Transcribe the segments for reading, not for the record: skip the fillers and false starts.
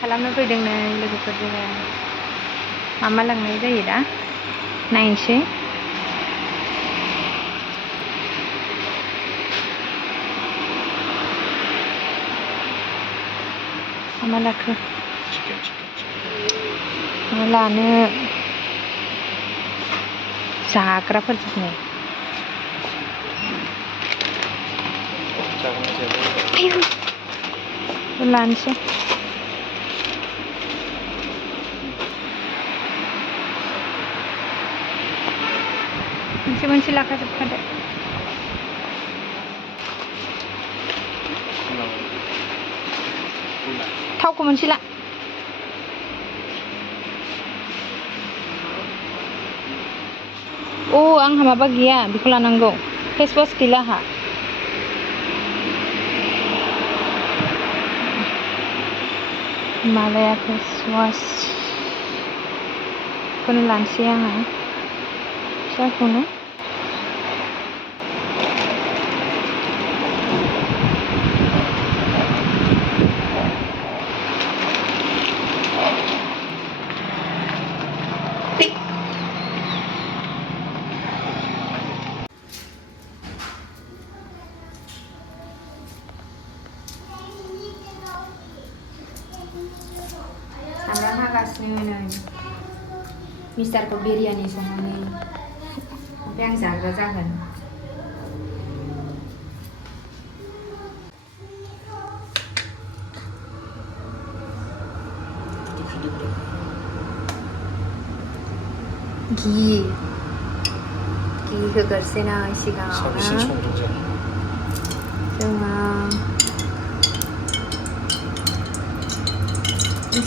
खालामनो फैदों नै लोगोफोरजों मा लांनाय जायो दा नायनोसै। मा लाखो मा लानो जाग्राफोर जोबनाय लानोसै मोनसे लाखाजोबखादो। थावखौ मोनसे ला। आंहा माबा गैया बेखौ लानांगौ फेसवास गैला आंहा। मालाया फेसवास खौनो लानोसै आङो फिसाखौनो। सामब्राम हागासिनो नै मिस्टारखौ बिरियानि संनानै ओमफ्राय आं जाग्रा जागोन। घि होग्रोसै ना सिगाङावनो जोङो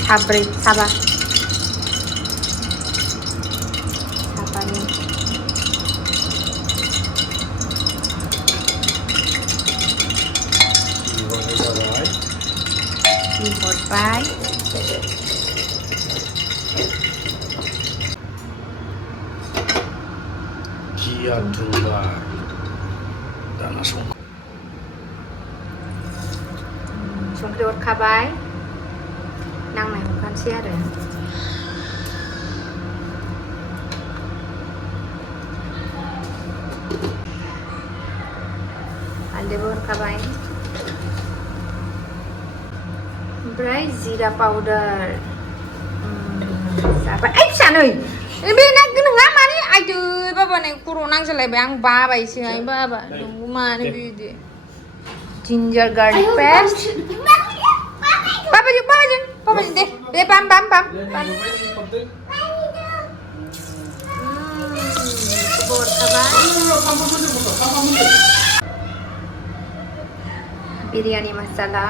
साब्रै साबानि हरबाय घिया दुंबाय दाना संख्रि हरखाबाय नांनाय हरखानोसै आरो हालदैबो हरखाबाय ओमफ्राय जिरा पाउदार जाबाय। फिसानै बे नोंहा माने आयदै बाबानो खर' नांजालायबाय आं बाबायसो बाबा नंगौ मानो बिदि जिन्जार गार्लिक पेस्ट बाबाजों दे बाम बिरियानि मसाला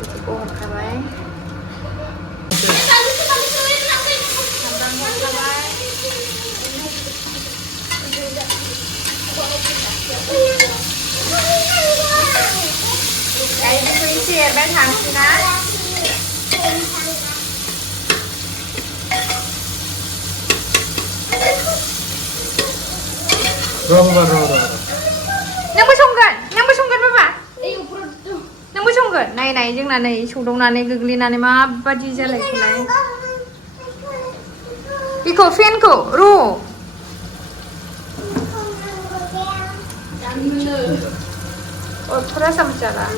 बेखौ हरखाबाय बेखौ एसे एरबाय थानोसै ना। नोंबो संगोन बाबा नोंबो संगोन नाय जोंना नै सौदावनानै गोग्लैनानै माबादि जालायखोलाय बेखौ फेनखौ और थोड़ा सा मसाला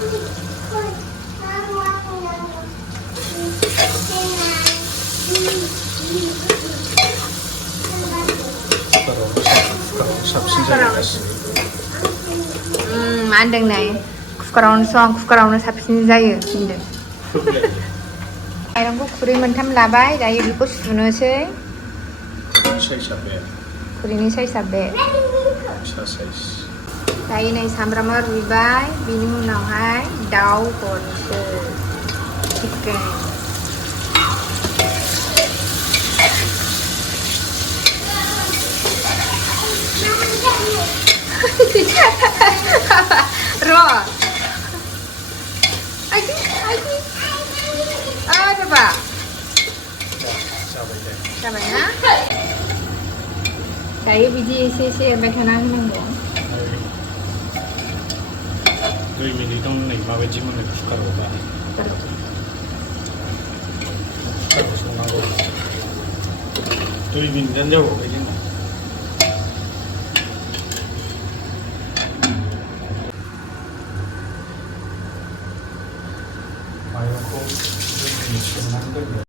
मा होनदों नै कुकारावनो साबसिन जायो होनदों। माइरंखौ खुरै मोनथाम लाबाय दायो बेखौ सुनोसै। खुरैनि साइजआ बे दायो नै सामब्रामा रुइबाय बिनि उनावहाय दाउ हरनोसै चिकेन र' बाबा जाबाय ना दायो बिदि एसे एरबाय थाना होनांगौ। 2 मिनिटाव नै माबायदि मोनो कुकारावबा कुकाराव संनांगौ 2 मिनिटानो जाबावबाय जोंना माइरंखौ 2 मिनिट सोमनानै दोनदो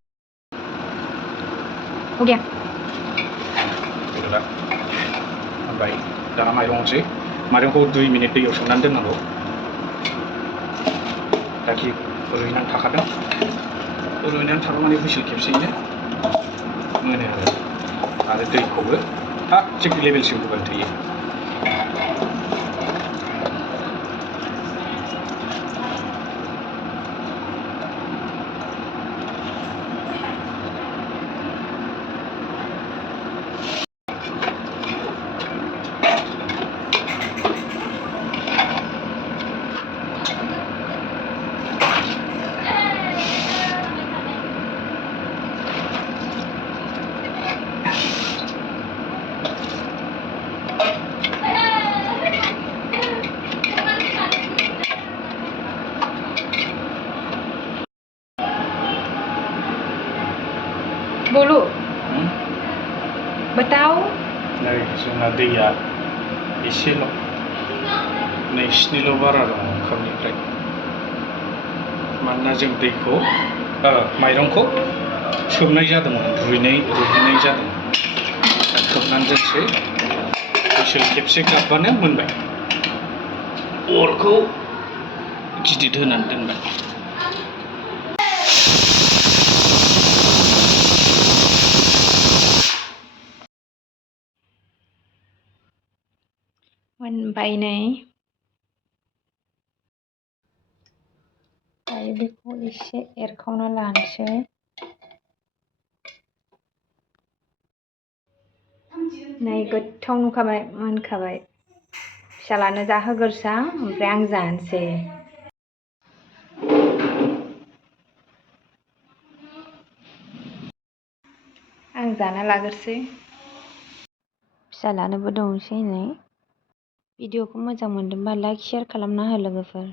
Udah. gila ओमफ्राय दाना माइरंखौ 2 मिनिट दैयाव सोमनानै दोननांगौ दाखि रुइनानै थाखादों रुइनानै थाबा माने हुइसेल खेबसेयैनो मोनो आरो दैखौबो थाग थिग लेभेलसिम होबाय थायो Bolu. Batao. नै जोंना दैया एसेल' नैसिनिल' बारा दङ ओंखामनिफ्राय मानोना जों दैखौ माइरंखौ सोमनाय जादोंमोन रुइनाय जादोंमोन खोबनानै दोनसै हुइसेल खेबसे गाबबानो मोनबाय अरखौ गिदिर होनानै दोनबाय मोनबाय नै दायो बेखौ एसे एरखावना लानोसै नै गोथाव नुखाबाय मोनखाबाय फिसालानो जाहोगोरसां ओमफ्राय आं जानोसै आं जाना लागोरसै फिसालानोबो दौनोसै नै भिडिअखौ मोजां मोनदोंबा लाइक शेयार खालामना हो लोगोफोर